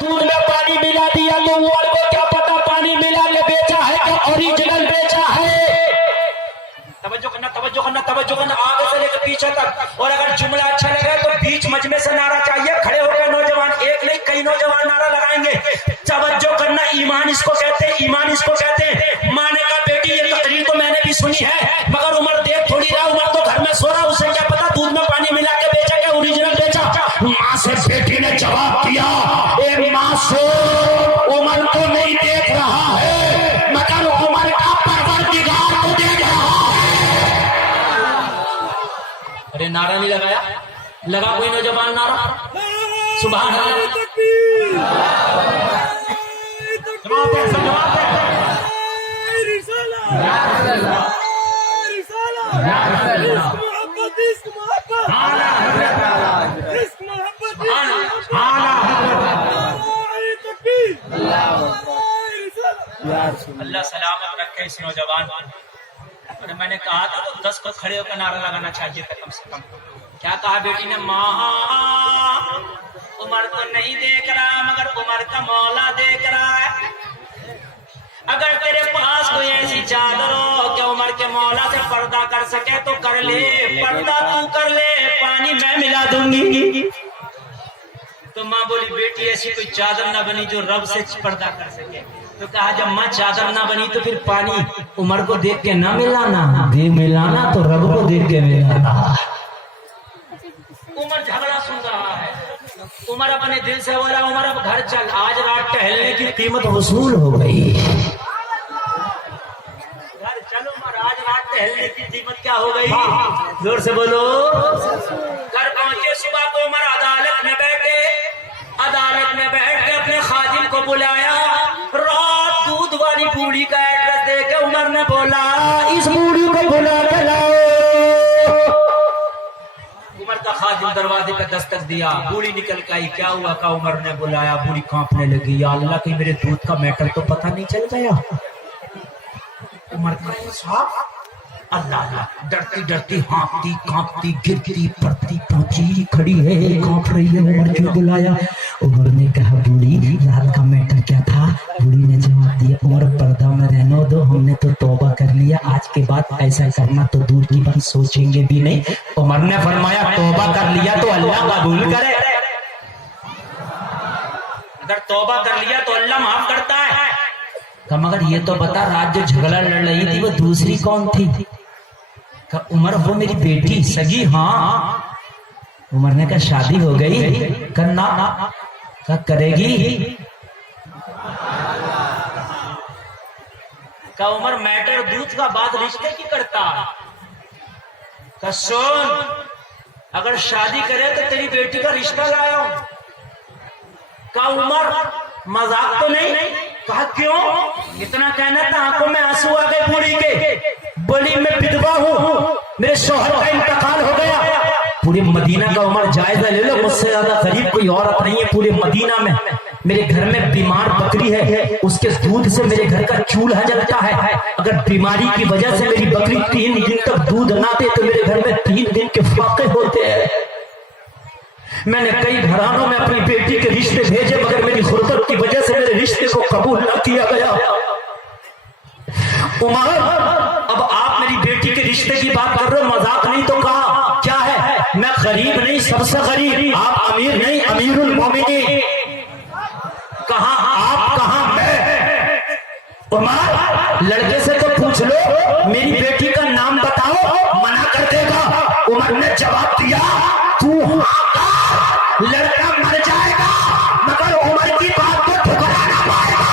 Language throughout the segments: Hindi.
दूध में पानी मिला दिया तो उमर को क्या पता पानी मिला के बेचा है कि ओरिजिनल बेचा है। तवज्जो करना तवज्जो करना तवज्जो करना, आगे से लेकर पीछे तक। और अगर जुमला अच्छा लगे तो बीच मजमे से नारा चाहिए। खड़े होकर नौजवान, एक नहीं कई नौजवान नारा लगाएंगे। तवज्जो करना, ईमान इसको कहते हैं, ईमान इसको कहते हैं। माने का बेटी, ये तकरीर तो मैंने भी सुनी है, मगर उमर देख थोड़ी रहा, उमर तो घर में सो रहा, उसे क्या पता दूध में पानी मिला के बेचा क्या ओरिजिनल बेचा। माँ से बेटी ने जवाब दिया, ए माँ सो, उमर तो नहीं देख रहा है, मगर उमर का परवरदिगार तो देख रहा है। अरे नारा नहीं लगाया, लगा कोई नौजवान नारा? सुभान अल्लाह। अल्लाह सलामत रखे इस नौजवान। और मैंने कहा था तो 10 को खड़े होकर नारा लगाना चाहिए था कम से कम। क्या कहा बेटी ने? माँ उमर तो नहीं देख रहा, मगर उमर का मौला देख रहा है। अगर तेरे पास कोई ऐसी चादर हो कि उमर के मौला से पर्दा कर सके तो कर ले, पर्दा तू कर ले, पानी मैं मिला दूंगी। तो माँ बोली बेटी ऐसी कोई चादर ना बनी जो रब से पर्दा कर सके। तो कहा जब माँ चादर ना बनी तो फिर पानी उमर को देख के ना मिलाना, दे मिलाना तो रब को देख के मिलाना। उमर झगड़ा सुन रहा है। उमर अपने दिल से बोला उमर अब घर चल, आज रात टहलने की कीमत वसूल हो गई। घर चलो उमर, आज रात टहलने की कीमत क्या हो गई? जोर से बोलो। घर पहुंचे सुबह को उमर अदालत में बैठे। अदालत में बैठ के अपने खादिम को बुलाया। रात दूध वाली बूढ़ी का एड्रेस दे के उमर ने बोला इस बूढ़ी को बुला के लाओ। उमर का खादिम दरवाजे पे दस्तक दिया। बूढ़ी निकल के आई। क्या हुआ? का उमर ने बुलाया। बूढ़ी कांपने लगी। या अल्लाह की मेरे दूध का मैटर तो पता नहीं चल गया। उमर का साहब अल्लाह अल्लाह, डरती डरती हाँपती कांपती गिरती पड़ती पहुंची खड़ी है, कांप रही है। उमर क्यों बुलाया? उमर ने कहा बूढ़ी रात का मैटर क्या था? बूढ़ी ने जवाब दिया उमर पर्दा में रहने दो, हमने तो तौबा कर लिया, आज के बाद ऐसा करना तो दूर की बात सोचेंगे भी नहीं। उमर ने फरमाया तौबा कर लिया तो अल्लाह कबूल करे। अगर तौबा कर लिया तो अल्लाह माफ करता है। मगर ये तो बता रात जो झगड़ा लड़ रही थी वो दूसरी कौन थी? उमर वो मेरी बेटी सगी। हाँ। उमर ने कहा शादी हो गई? करना क्या करेगी? का उमर मैटर दूध का बात रिश्ते की करता। का सुन अगर शादी करे तो तेरी बेटी का रिश्ता लाया हूं। का उमर मजाक तो नहीं? कहा क्यों? इतना कहना था आंखों में आंसू आ गए बूढ़ी के। बड़ी मैं विधवा हूँ, मेरे शौहर का इंतकाल हो गया। पूरे मदीना का उमर जायजा ले लो, मुझसे ज्यादा गरीब कोई औरत नहीं है पूरे मदीना में। मेरे घर में बीमार बकरी है, उसके दूध से मेरे घर का चूल्हा जलता है। अगर बीमारी की वजह से मेरी बकरी 3 दिन तक दूध ना दे तो मेरे घर में 3 दिन के फाके होते हैं। मैंने कई घरानों में अपनी बेटी के रिश्ते भेजे, मगर मेरी गुर्बत की वजह से मेरे रिश्ते को कबूल न किया गया। उमर अब आप मेरी बेटी के रिश्ते की बात कर रहे हो, मजाक नहीं तो कहा क्या है? मैं गरीब नहीं, सबसे गरीब। आप अमीर नहीं, अमीरुल मोमिनीन। कहा आप, कहा मैं। उमर लड़के से तो पूछ लो मेरी बेटी का नाम बताओ, मना कर देगा। उमर ने जवाब दिया तू लड़का मर जाएगा मगर उमर की बात को ठुकरा ना पाएगा।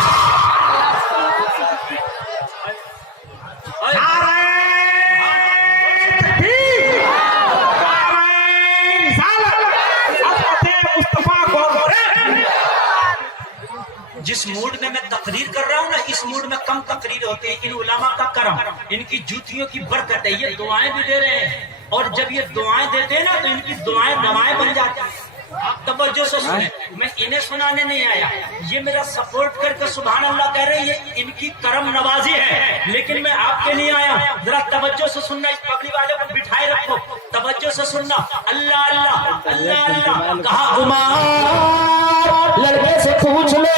जिस मूड में मैं तकरीर कर रहा हूँ ना, इस मूड में कम तकरीर होती है। इन उलमा का करम, इनकी जूतियों की बरकत है। ये दुआएं भी दे रहे हैं, और जब ये दुआएं देते हैं ना तो इनकी दुआएं दवाएं बन जाती हैं। आप तवज्जो से सुने, मैं इन्हें सुनाने नहीं आया, ये मेरा सपोर्ट करके सुभान अल्लाह कह रहे हैं। ये इनकी करम नवाजी है, लेकिन मैं आपके लिए आया। जरा तवज्जो से सुनना, इस पगड़ी वाले को बिठाए रखो, तवज्जो से सुनना। अल्लाह अल्लाह अल्लाह अल्लाह कहा उमर लड़के से पूछ लो।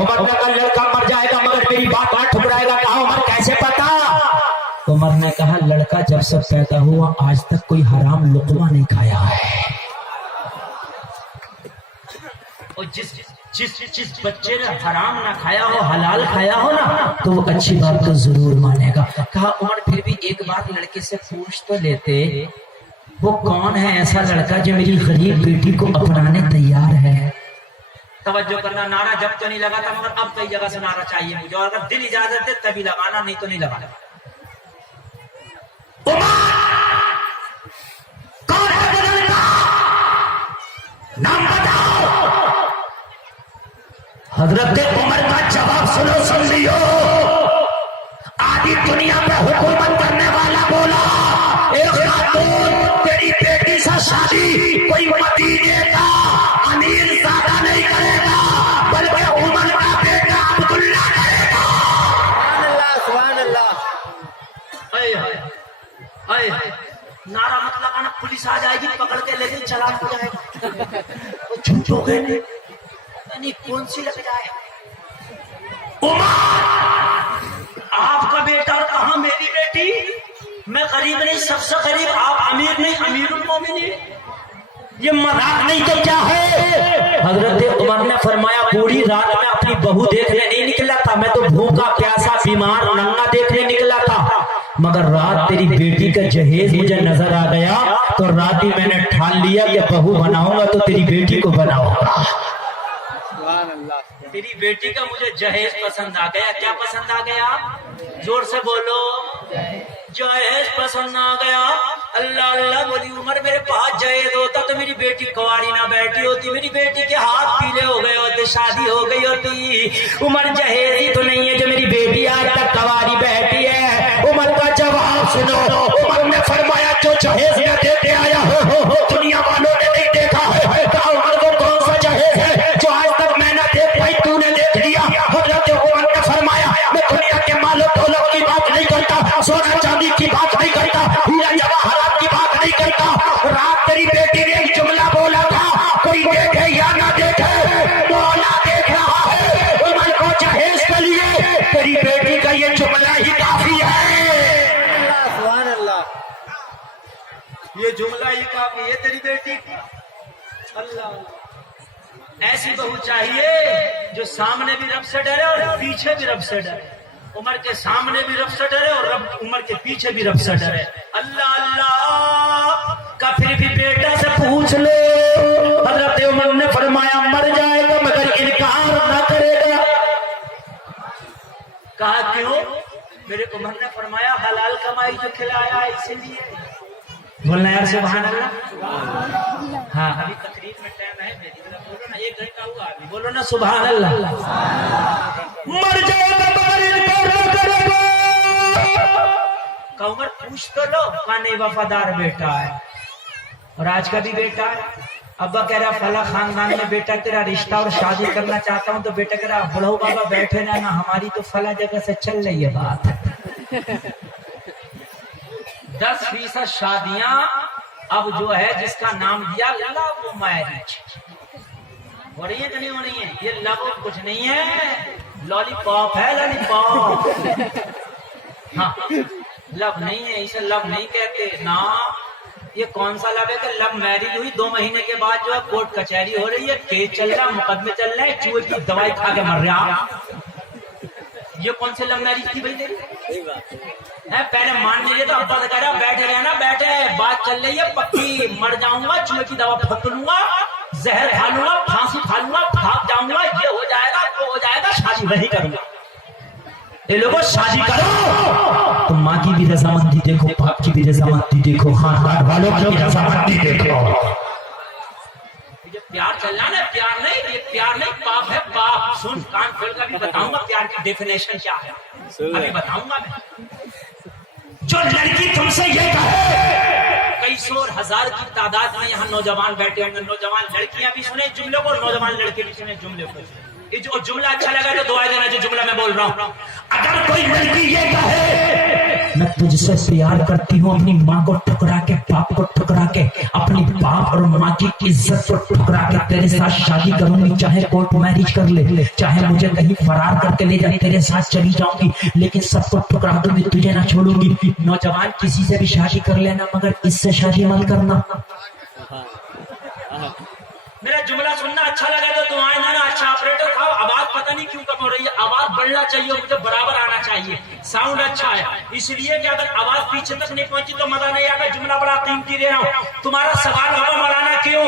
उमर ने कहा लड़का मर जाएगा मगर मेरी बात ना ठुकराएगा। कहा उमर कैसे पता? उमर ने कहा लड़का जब से पैदा हुआ आज तक कोई हराम लुकमा नहीं खाया है। और जिस बच्चे ने हराम ना खाया हो हलाल खाया हो ना तो वो अच्छी बात तो जरूर मानेगा। कहा उमर फिर भी एक बार लड़के से पूछ तो लेते, वो कौन है ऐसा लड़का जो मेरी गरीब बेटी को अपनाने तैयार है? तवज्जो करना, नारा जब तो नहीं लगा था मगर अब कई जगह से नारा चाहिए मुझे, और अगर दिल इजाजत दे तभी लगाना, नहीं तो नहीं लगाना। कौन है वो लड़का? नाम बताओ। हजरत उमर का जवाब सुनो, सुन लियो। आधी दुनिया पे हुकूमत करने वाला बोला, एक खातून तेरी बेटी से शादी कोई मदीने का अमीर ज़्यादा नहीं करेगा बल्कि उमर का बेटा अब्दुल्ला करेगा। सुभान अल्लाह। नारा मत लगाना, पुलिस आ जाएगी पकड़ के लेकिन चालान हो जाएगा। झूठ हो गए नहीं, कौन सी लग जाए? आपका बेटा और कहा मेरी बेटी? मैं गरीब नहीं, सबसे गरीब आप, अमीर नहीं, अमीरुल मोमिनीन। ये मजाक नहीं तो क्या है? हजरत उमर ने फरमाया पूरी रात में अपनी बहू देखने नहीं निकला था, मैं तो भूखा प्यासा बीमार नंगा देखने निकला था, मगर रात तेरी बेटी का जहेज मुझे नजर आ गया तो रात ही मैंने ठान लिया कि बहू बनाऊंगा तो तेरी बेटी को बनाऊंगा। तेरी बेटी का मुझे जहेज पसंद आ गया। क्या पसंद आ गया? जोर से बोलो। जहेज पसंद आ गया। अल्लाह अल्लाह बोली उमर मेरे पास जहेज होता तो मेरी बेटी कुंवारी ना बैठी होती, मेरी बेटी के हाथ पीले हो गए होते, शादी हो गई होती। उमर जहेज ही तो नहीं है जो मेरी बेटी आज तक कुंवारी बैठी है। उमर का जवाब सुनो। उमर ने फरमाया जो जहेज में देते आया हो दुनिया वालों ने नहीं देखा है। कहा उमर को कौन सा जहेज है जो आज तक मैं न देख पाई, तूने देख लिया? हजरत उमर ने फरमाया मैं दुनिया के मालो दौलत की बात नहीं करता, सोना चांदी की बात नहीं करता, हीरा जवाहरात की बात नहीं करता। रात तेरी बेटी ने एक जुमला बोला था, कोई देखे या ना देखे मौला देख रहा है। उमर को जहेज के लिए तेरी बेटी का ये जुमला ही काफी है। सुभान अल्लाह। ये जुमला ही काफी है तेरी बेटी की। अल्लाह, ऐसी बहू चाहिए जो सामने भी रब से डरे और पीछे भी रब से डरे। उमर के सामने भी रब से डरे और उमर के पीछे भी रब से डरे। अल्लाह अल्लाह का फिर भी बेटा से पूछ लो। हजरत उमर ने फरमाया मर जाएगा मगर इनकार न करेगा। कहा क्यों? मेरे उमर ने फरमाया हलाल कमाई जो खिलाया इसीलिए। बोलना यार सुभान अल्लाह। हाँ अभी तकरीब में टाइम है मेरी, बोलो ना, 1 घंटा हुआ अभी, बोलो ना सुभान अल्लाह। मर जाएगा मगर इनकार न करेगा। उमर पूछ तो लो। कहा नहीं, वफादार बेटा है और आज का भी बेटा है। अब्बा कह रहा फला खानदान में बेटा तेरा रिश्ता और शादी करना चाहता हूँ, तो बेटा कह रहा बुढ़ऊ बाबा बैठे ना, हमारी तो फला जगह से चल रही है बात। 10% शादियां अब जो है जिसका नाम दिया लव मैरिज हो रही है कि नहीं हो रही है? ये लव कुछ नहीं है, लॉलीपॉप है, लॉलीपॉप। हाँ, लव नहीं है, इसे लव नहीं कहते ना। ये कौन सा लव है कि लव मैरिज हुई 2 महीने के बाद जो है कोर्ट कचहरी हो रही है, केस चल रहा, मुकदमे चल रहे हैं, चूहे की दवाई खा के मर रहा। ये कौन से लव मैरिज थी भाई तेरी? है पहले मान लीजिए तो अब्बा कह रहा बैठे रहना, बैठे, बात चल रही है पक्की, मर जाऊंगा, चूहे की दवा फक लूंगा, जहर खा लूंगा, फांसी खा लूंगा, भाग जाऊंगा, ये हो जाएगा, वो हो जाएगा, शादी वही करूंगा। ये लोगों शादी करो तो माँ की भी रजामंदी देखो, बाप की भी रजामंदी देखो, खानदान वालों की भी रजामंदी देखो। जो प्यार चल रहा ना, प्यार नहीं, ये प्यार नहीं, पाप है पाप। सुन, कान खोल कर भी बताऊंगा प्यार की डेफिनेशन क्या है, अभी बताऊंगा मैं। जो लड़की तुमसे ये कहे, कई सौ और हजार की तादाद में यहाँ नौजवान बैठे होंगे, नौजवान लड़कियां भी सुने जुमले को, नौजवान लड़के भी सुने जुमले को। ये जो जुमला अच्छा लगा तो दुआ देना जो जुमला मैं बोल रहा हूँ। अगर कोई लड़की ये कहे मैं तुझसे प्यार करती हूँ। अपनी माँ को ठुकरा के, बाप को ठुकरा के, अपनी बाप और माँ की इज्जत को ठुकरा के तेरे साथ शादी करूंगी। चाहे कोर्ट मैरिज कर ले, चाहे मुझे कहीं फरार करके ले जाए, तेरे साथ चली जाऊंगी, लेकिन सबको ठुकरा दूंगी, तुझे ना छोड़ूंगी। नौजवान किसी से भी शादी कर लेना, मगर इससे शादी मत करना। मेरा जुमला सुनना अच्छा लगा तो तुम आए ना अच्छा ऑपरेटर खाओ। आवाज पता नहीं क्यों कम हो रही है, आवाज बढ़ना चाहिए, मुझे बराबर आना चाहिए, साउंड अच्छा है। इसलिए कि अगर आवाज पीछे तक नहीं पहुंची तो मजा नहीं आएगा। जुमला बड़ा कीमती दे रहा हूँ। तुम्हारा सवाल होगा मौलाना क्यों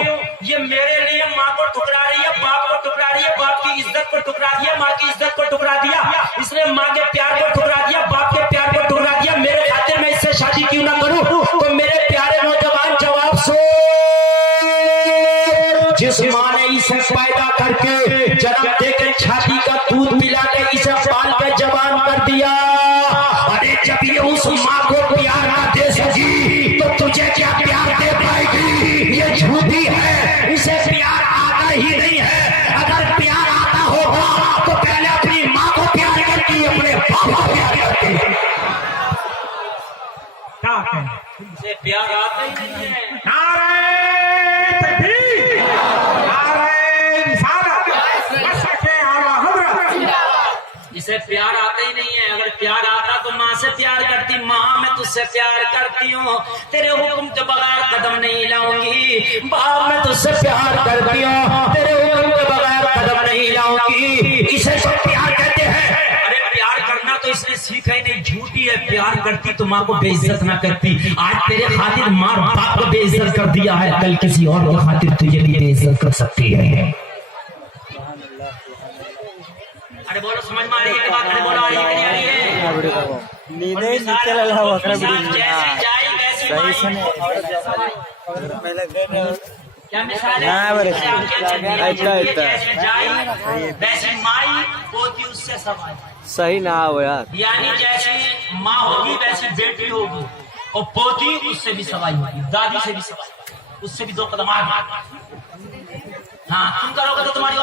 ये मेरे लिए माँ को ठुकरा रही है, बाप को ठुकरा रही है, बाप की इज्जत को ठुकरा दिया, माँ की इज्जत को ठुकरा दिया, इसलिए माँ के प्यार को ठुकरा दिया, बाप के प्यार को ठुकरा दिया, मेरे खातिर मैं इससे शादी क्यों ना करूँ? तो मेरे प्यारे नौजवान जवाब सो, जिस माँ ने इसे पैदा करके जन्म देकर छाती का दूध पिला के इसे पाल के जवान कर दिया, अरे जब ये उस माँ को प्यार ना दे सकी तो तुझे क्या प्यार दे पाएगी? ये झूठी है, इसे प्यार आता ही नहीं है। अगर प्यार आता होगा तो पहले अपनी माँ को प्यार करती, अपने बाप को प्यार करती। इसे प्यार आता ही नहीं है। इसे प्यार आता ही नहीं है। अगर प्यार आता तो माँ से प्यार करती, माँ मैं तुझसे प्यार करती हूँ, तेरे हुक्म के बगैर कदम नहीं लाऊंगी। बाप मैं तुझसे प्यार करती हूँ, तेरे हुक्म के बगैर कदम नहीं लाऊंगी। इसे सब प्यार कहते हैं। अरे प्यार करना तो इसने सीखा ही नहीं, झूठी है। प्यार करती तो माँ को बेइज्जत ना करती। आज तेरे खातिर माँ बाप को बेइज्जत कर दिया है, कल किसी और के खातिर तुझे भी बेइज्जत कर सकती है। अरे बोलो समझ में आ रही है बात? अरे बोलो आ रही है कि नहीं आ रही है? नींद ही नीचे लगा हुआ जैसी जाई वैसी माई। क्या मिसाल है? जैसी जाई वैसी माई होती, उससे सवाई। सही ना हो यार। यानी जैसी माँ होगी वैसी बेटी होगी, और पोती उससे भी सवाई होगी, दादी से भी सवाई, उससे भी 2 कदम आगे। हाँ तुम करोगे तो तुम्हारी